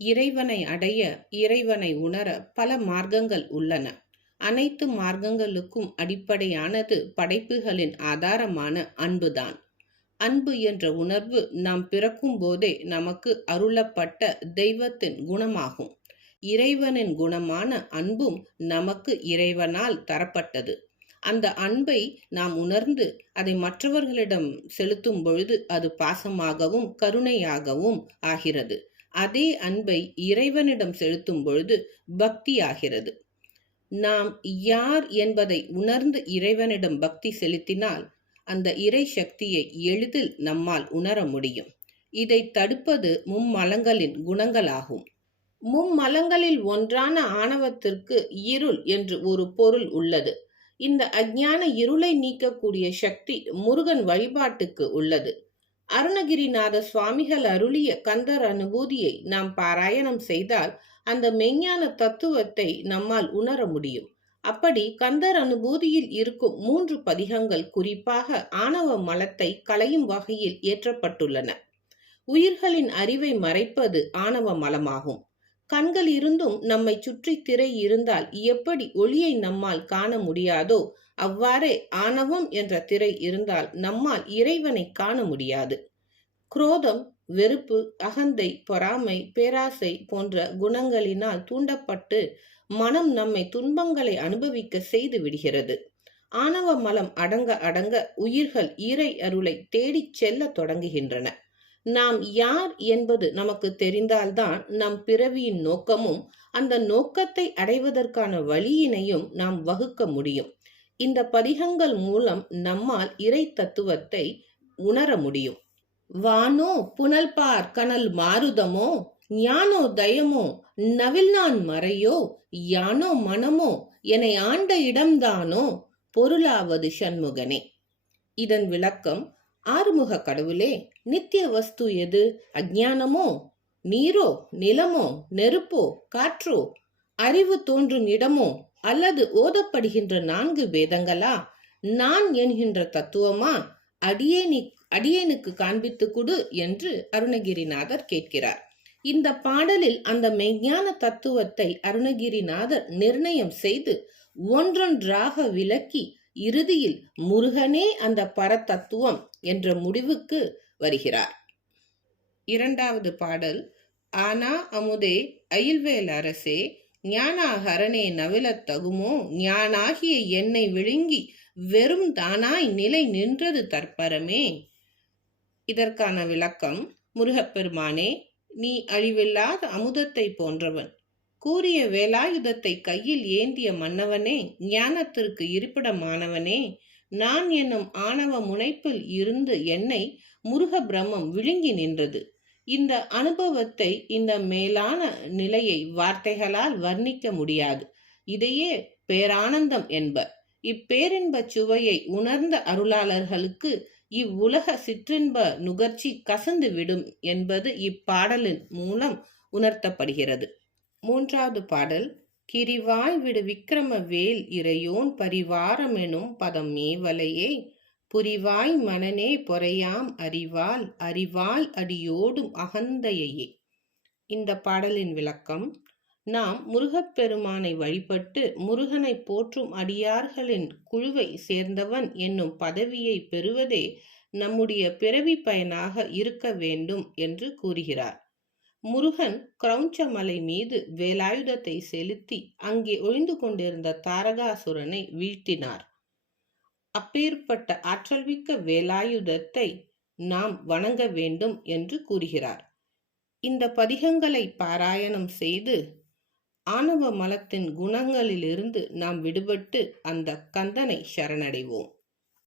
இறைவனை அடைய இறைவனை உணர பல மார்க்கங்கள் உள்ளன. அனைத்து மார்க்கங்களுக்கும் அடிப்படையானது படைப்புகளின் ஆதாரமான அன்புதான். அன்பு என்ற உணர்வு நாம் பிறக்கும் போதே நமக்கு அருளப்பட்ட தெய்வத்தின் குணமாகும். இறைவனின் குணமான அன்பும் நமக்கு இறைவனால் தரப்பட்டது. அந்த அன்பை நாம் உணர்ந்து அதை மற்றவர்களிடம் செலுத்தும் பொழுது அது பாசமாகவும் கருணையாகவும் ஆகிறது. அதே அன்பை இறைவனிடம் செலுத்தும் பொழுது பக்தியாகிறது. நாம் யார் என்பதை உணர்ந்து இறைவனிடம் பக்தி செலுத்தினால் அந்த இறை சக்தியை எளிதில் நம்மால் உணர முடியும். இதை தடுப்பது மும்மலங்களின் குணங்களாகும். மும்மலங்களில் ஒன்றான ஆணவத்திற்கு இருள் என்று ஒரு பொருள் உள்ளது. இந்த அஜ்ஞான இருளை நீக்கக்கூடிய சக்தி முருகன் வழிபாட்டுக்கு உள்ளது. அருணகிரிநாத சுவாமிகள் அருளிய கந்தர் அனுபூதியை நாம் பாராயணம் செய்தால் அந்த மெய்ஞான தத்துவத்தை நம்மால் உணர முடியும். அப்படி கந்தர் அனுபூதியில் இருக்கும் மூன்று பதிகங்கள் குறிப்பாக ஆணவ மலத்தை களையும் வகையில் ஏற்றப்பட்டுள்ளன. உயிர்களின் அறிவை மறைப்பது ஆணவ மலமாகும். கண்கள் இருந்தும் நம்மை சுற்றி திரை இருந்தால் எப்படி ஒளியை நம்மால் காண முடியாதோ அவ்வாறே ஆணவம் என்ற திரை இருந்தால் நம்மால் இறைவனை காண முடியாது. குரோதம் வெறுப்பு அகந்தை பொறாமை பேராசை போன்ற குணங்களினால் தூண்டப்பட்டு மனம் நம்மை துன்பங்களை அனுபவிக்க செய்து விடுகிறது. ஆணவ மலம் அடங்க அடங்க உயிர்கள் இறை அருளை தேடிச் செல்ல தொடங்குகின்றன. நாம் யார் என்பது நமக்கு தெரிந்தால்தான் நம் பிறவியின் நோக்கமும் அந்த நோக்கத்தை அடைவதற்கான வழியினையும் நாம் வகுக்க முடியும். இந்த பதிகங்கள் மூலம் நம்மால் இறை தத்துவத்தை உணர முடியும். வானோ புனல்பார் கனல் மாருதமோ ஞானோ தயமோ நவில் நான் மறையோ யானோ மனமோ என ஆண்ட இடம்தானோ பொருளாவது சண்முகனே. இதன் விளக்கம் ஆறுமுக கடவுளே நித்திய வஸ்து எது? அஜானமோ நீரோ நிலமோ நெருப்போ காற்றோ? அறிவு தோன்றும் இடமோ? அல்லது ஓதப்படுகின்ற நான்கு வேதங்களா? நான் என்கின்ற தத்துவமா? அடியேனி அடியேனுக்கு காண்பித்து கொடு என்று அருணகிரிநாதர் கேட்கிறார். இந்த பாடலில் அந்த மெய்ஞான தத்துவத்தை அருணகிரிநாதர் நிர்ணயம் செய்து ஒன்றொன்றாக விளக்கி இறுதியில் முருகனே அந்த பரதத்துவம் என்ற முடிவுக்கு வருகிறார். இரண்டாவது பாடல் ஆனா அமுதே அயில்வேல் அரசே ஞானாகரனே நவிலத் தகுமோ? ஞானாகிய என்னை விழுங்கி வெறும் தானாய் நிலை நின்றது தற்பரமே. இதற்கான விளக்கம் முருகப்பெருமானே நீ அழிவில்லாத அமுதத்தை போன்றவன். கூறிய வேலாயுதத்தை கையில் ஏந்திய மன்னவனே ஞானத்திற்கு இருப்பிடமானவனே நான் என்னும் ஆணவ முனைப்பில் இருந்து என்னை முருக பிரம்மம் விழுங்கி நின்றது. இந்த அனுபவத்தை இந்த மேலான நிலையை வார்த்தைகளால் வர்ணிக்க முடியாது. இதையே பேரானந்தம் என்பர். இப்பேரின்ப சுவையை உணர்ந்த அருளாளர்களுக்கு இவ்வுலக சிற்றின்ப நுகர்ச்சி கசந்து விடும் என்பது இப்பாடலின் மூலம் உணர்த்தப்படுகிறது. மூன்றாவது பாடல் கிரிவாய் விடு விக்கிரம வேல் இறையோன் பரிவாரமெனும் பதம் மேவலையே புரிவாய் மனனே பொறையாம் அறிவால் அறிவாய் அடியோடும் அகந்தையே இந்த பாடலின் விளக்கம் நாம் முருகப்பெருமானை வழிபட்டு முருகனை போற்றும் அடியார்களின் குழுவை சேர்ந்தவன் என்னும் பதவியை பெறுவதே நம்முடைய பிறவி பயனாக இருக்க வேண்டும் என்று கூறுகிறார். முருகன் கிரௌஞ்சமலை மீது வேலாயுதத்தை செலுத்தி அங்கே ஒழிந்து கொண்டிருந்த தாரகாசுரனை வீழ்த்தினார். அப்பேற்பட்ட ஆற்றல்மிக்க வேலாயுதத்தை நாம் வணங்க வேண்டும் என்று கூறுகிறார். இந்த பதிகங்களை பாராயணம் செய்து ஆணவ மலத்தின் குணங்களிலிருந்து நாம் விடுபட்டு அந்த கந்தனை சரணடைவோம்.